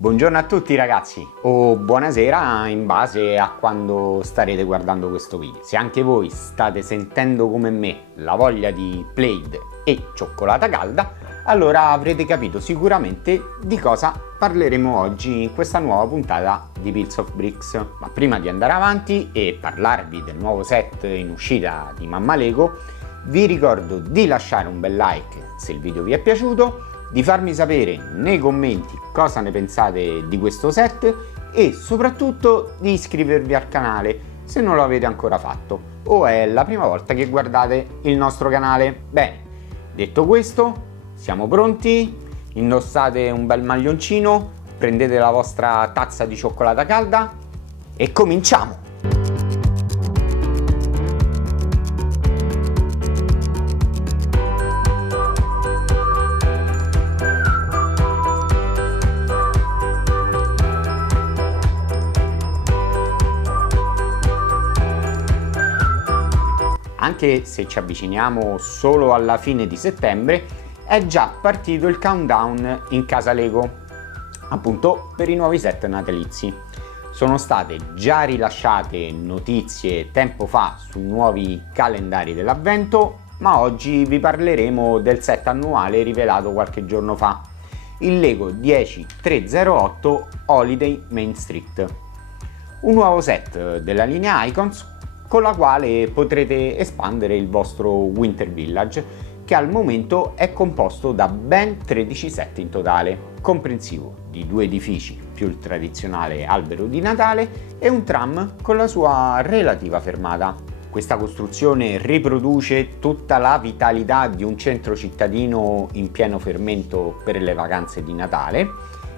Buongiorno a tutti ragazzi, o buonasera in base a quando starete guardando questo video. Se anche voi state sentendo come me la voglia di Plaid e cioccolata calda, allora avrete capito sicuramente di cosa parleremo oggi in questa nuova puntata di Pills of Bricks. Ma prima di andare avanti e parlarvi del nuovo set in uscita di Mamma Lego, vi ricordo di lasciare un bel like se il video vi è piaciuto, di farmi sapere nei commenti cosa ne pensate di questo set e soprattutto di iscrivervi al canale se non lo avete ancora fatto o è la prima volta che guardate il nostro canale. Bene, detto questo, siamo pronti? Indossate un bel maglioncino, prendete la vostra tazza di cioccolata calda e cominciamo! Anche se ci avviciniamo solo alla fine di settembre, è già partito il countdown in casa Lego, appunto per i nuovi set natalizi. Sono state già rilasciate notizie tempo fa sui nuovi calendari dell'avvento, ma oggi vi parleremo del set annuale rivelato qualche giorno fa, il Lego 10308 Holiday Main Street. Un nuovo set della linea Icons con la quale potrete espandere il vostro Winter Village, che al momento è composto da ben 13 set in totale, comprensivo di 2 edifici più il tradizionale albero di Natale e un tram con la sua relativa fermata. Questa costruzione riproduce tutta la vitalità di un centro cittadino in pieno fermento per le vacanze di Natale.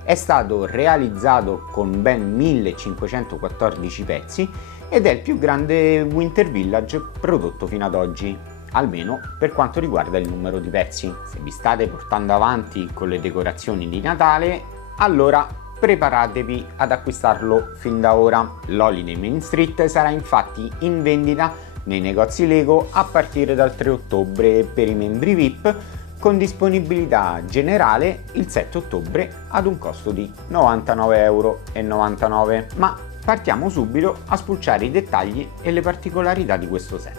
È stato realizzato con ben 1514 pezzi ed è il più grande Winter Village prodotto fino ad oggi, almeno per quanto riguarda il numero di pezzi. Se vi state portando avanti con le decorazioni di Natale, allora preparatevi ad acquistarlo fin da ora. L'Holiday Main Street sarà infatti in vendita nei negozi Lego a partire dal 3 ottobre per i membri VIP, con disponibilità generale il 7 ottobre ad un costo di 99,99 €. Ma partiamo subito a spulciare i dettagli e le particolarità di questo set.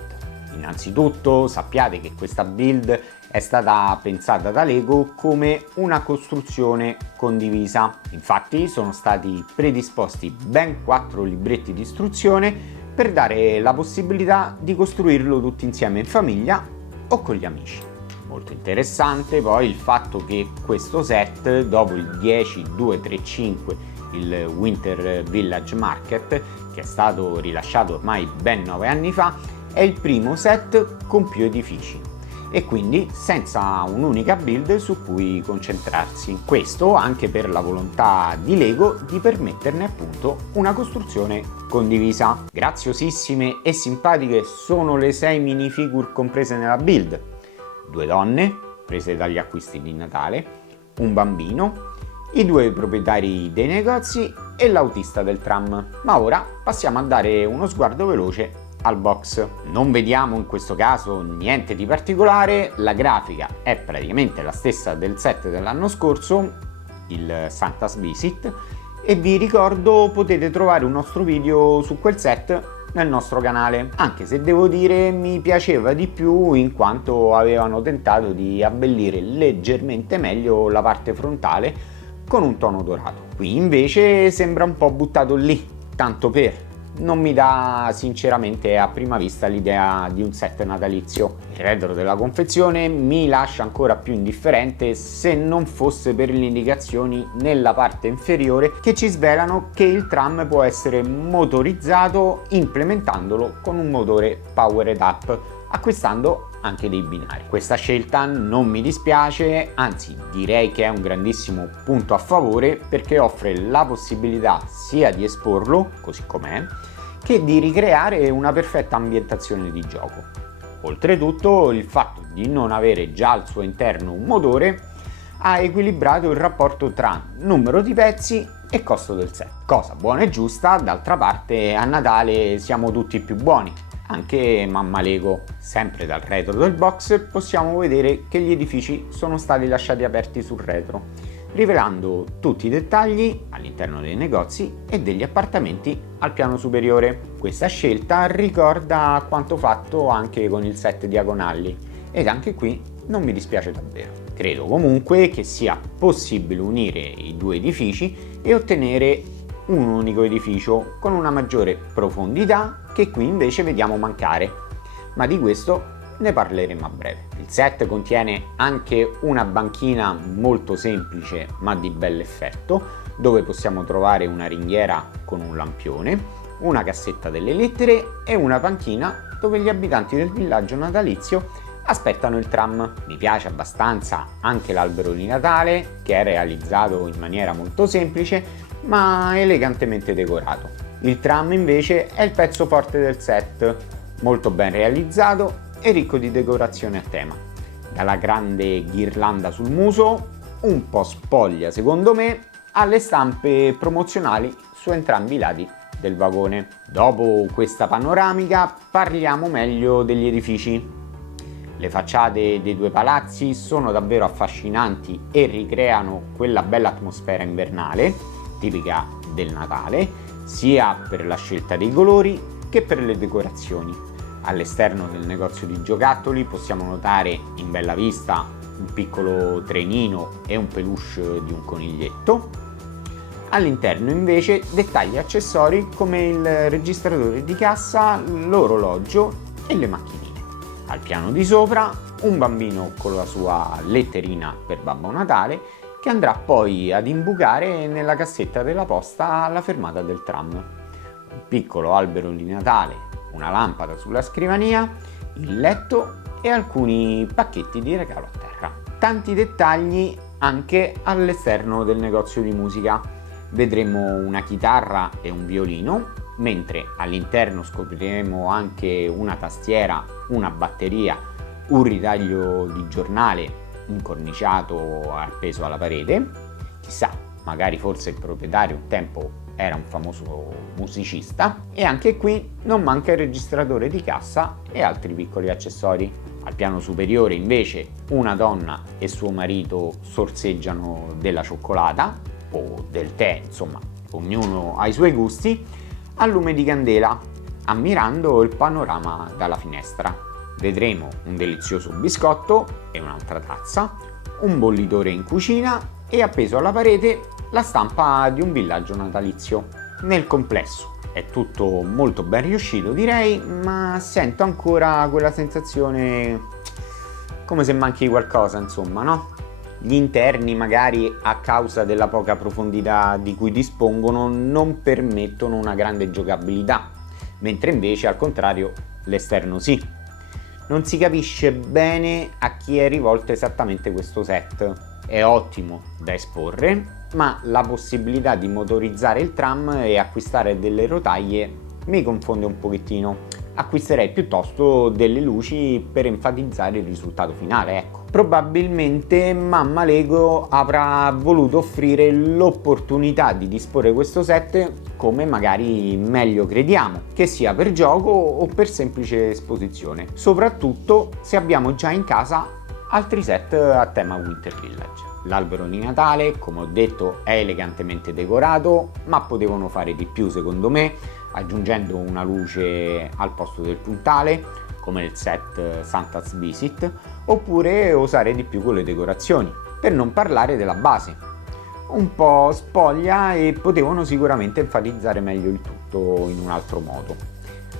Innanzitutto sappiate che questa build è stata pensata da Lego come una costruzione condivisa. Infatti sono stati predisposti ben 4 libretti di istruzione per dare la possibilità di costruirlo tutti insieme in famiglia o con gli amici. Molto interessante poi il fatto che questo set, dopo il 10235, il Winter Village Market, che è stato rilasciato ormai ben 9 anni fa, è il primo set con più edifici e quindi senza un'unica build su cui concentrarsi. Questo anche per la volontà di Lego di permetterne appunto una costruzione condivisa. Graziosissime e simpatiche sono le 6 minifigure comprese nella build. 2 donne prese dagli acquisti di Natale, un bambino, i 2 proprietari dei negozi e l'autista del tram. Ma ora passiamo a dare uno sguardo veloce al box. Non vediamo in questo caso niente di particolare, la grafica è praticamente la stessa del set dell'anno scorso, il Santa's Visit, e vi ricordo potete trovare un nostro video su quel set nel nostro canale, anche se devo dire mi piaceva di più in quanto avevano tentato di abbellire leggermente meglio la parte frontale con un tono dorato. Qui invece sembra un po' buttato lì, tanto per. Non mi dà sinceramente a prima vista l'idea di un set natalizio. Il retro della confezione mi lascia ancora più indifferente se non fosse per le indicazioni nella parte inferiore che ci svelano che il tram può essere motorizzato implementandolo con un motore powered up, acquistando anche dei binari. Questa scelta non mi dispiace, anzi direi che è un grandissimo punto a favore perché offre la possibilità sia di esporlo così com'è che di ricreare una perfetta ambientazione di gioco. Oltretutto il fatto di non avere già al suo interno un motore ha equilibrato il rapporto tra numero di pezzi e costo del set. Cosa buona e giusta, d'altra parte a Natale siamo tutti più buoni. Anche Mamma Lego, sempre dal retro del box, possiamo vedere che gli edifici sono stati lasciati aperti sul retro. rivelando tutti i dettagli all'interno dei negozi e degli appartamenti al piano superiore. Questa scelta ricorda quanto fatto anche con il set diagonali ed anche qui non mi dispiace davvero. Credo comunque che sia possibile unire i due edifici e ottenere un unico edificio con una maggiore profondità che qui invece vediamo mancare, ma di questo ne parleremo a breve. Il set contiene anche una banchina molto semplice ma di bell'effetto, dove possiamo trovare una ringhiera con un lampione, una cassetta delle lettere e una panchina dove gli abitanti del villaggio natalizio aspettano il tram. Mi piace abbastanza anche l'albero di Natale, che è realizzato in maniera molto semplice ma elegantemente decorato. Il tram invece è il pezzo forte del set, molto ben realizzato e ricco di decorazione a tema. Dalla grande ghirlanda sul muso, un po' spoglia secondo me, alle stampe promozionali su entrambi i lati del vagone. Dopo questa panoramica parliamo meglio degli edifici. Le facciate dei due palazzi sono davvero affascinanti e ricreano quella bella atmosfera invernale, tipica del Natale, sia per la scelta dei colori che per le decorazioni. All'esterno del negozio di giocattoli possiamo notare in bella vista un piccolo trenino e un peluche di un coniglietto. All'interno invece dettagli accessori come il registratore di cassa, l'orologio e le macchinine. Al piano di sopra un bambino con la sua letterina per Babbo Natale che andrà poi ad imbucare nella cassetta della posta alla fermata del tram. Un piccolo albero di Natale, una lampada sulla scrivania, il letto e alcuni pacchetti di regalo a terra. Tanti dettagli anche all'esterno del negozio di musica. Vedremo una chitarra e un violino, mentre all'interno scopriremo anche una tastiera, una batteria, un ritaglio di giornale incorniciato appeso alla parete. Chissà, magari forse il proprietario un tempo era un famoso musicista. E anche qui non manca il registratore di cassa e altri piccoli accessori. Al piano superiore invece una donna e suo marito sorseggiano della cioccolata o del tè, insomma ognuno ha i suoi gusti, a lume di candela, ammirando il panorama dalla finestra. Vedremo un delizioso biscotto e un'altra tazza, un bollitore in cucina e appeso alla parete la stampa di un villaggio natalizio. Nel complesso è tutto molto ben riuscito direi, ma sento ancora quella sensazione come se manchi qualcosa, insomma, no? Gli interni magari a causa della poca profondità di cui dispongono non permettono una grande giocabilità, mentre invece al contrario l'esterno sì. Non si capisce bene a chi è rivolto esattamente questo set. È ottimo da esporre, ma la possibilità di motorizzare il tram e acquistare delle rotaie mi confonde un pochettino. Acquisterei piuttosto delle luci per enfatizzare il risultato finale, ecco. Probabilmente Mamma Lego avrà voluto offrire l'opportunità di disporre questo set come magari meglio crediamo, che sia per gioco o per semplice esposizione, soprattutto se abbiamo già in casa altri set a tema Winter Village. L'albero di Natale, come ho detto, è elegantemente decorato, ma potevano fare di più secondo me, aggiungendo una luce al posto del puntale, come nel set Santa's Visit, oppure osare di più con le decorazioni, per non parlare della base. Un po' spoglia e potevano sicuramente enfatizzare meglio il tutto in un altro modo.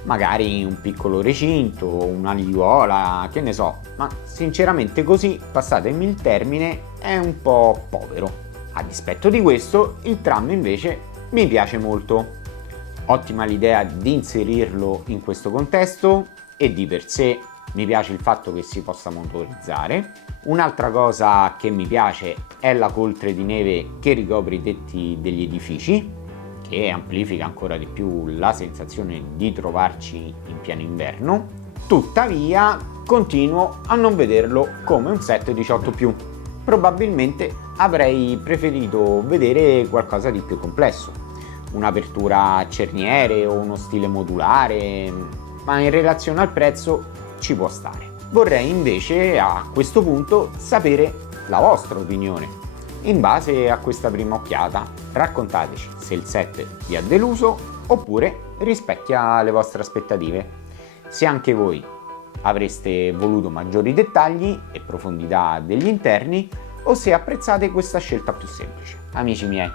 Magari un piccolo recinto, una aiuola, che ne so, ma sinceramente così, passatemi il termine, è un po' povero. A dispetto di questo, il tram invece mi piace molto. Ottima l'idea di inserirlo in questo contesto e di per sé mi piace il fatto che si possa motorizzare. Un'altra cosa che mi piace è la coltre di neve che ricopre i tetti degli edifici, che amplifica ancora di più la sensazione di trovarci in pieno inverno. Tuttavia continuo a non vederlo come un set 18+. Probabilmente avrei preferito vedere qualcosa di più complesso, un'apertura a cerniere o uno stile modulare, ma in relazione al prezzo ci può stare. Vorrei invece a questo punto sapere la vostra opinione. in base a questa prima occhiata. Raccontateci se il set vi ha deluso oppure rispecchia le vostre aspettative. Se anche voi avreste voluto maggiori dettagli e profondità degli interni o se apprezzate questa scelta più semplice. Amici miei,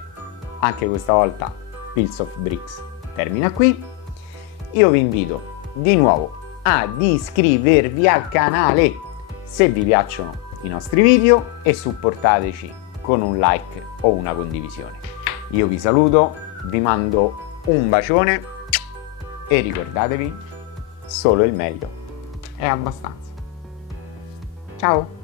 anche questa volta Pills of Bricks termina qui. Io vi invito di nuovo ad iscrivervi al canale se vi piacciono i nostri video e supportateci con un like o una condivisione. Io vi saluto, vi mando un bacione e ricordatevi, solo il meglio è abbastanza. Ciao!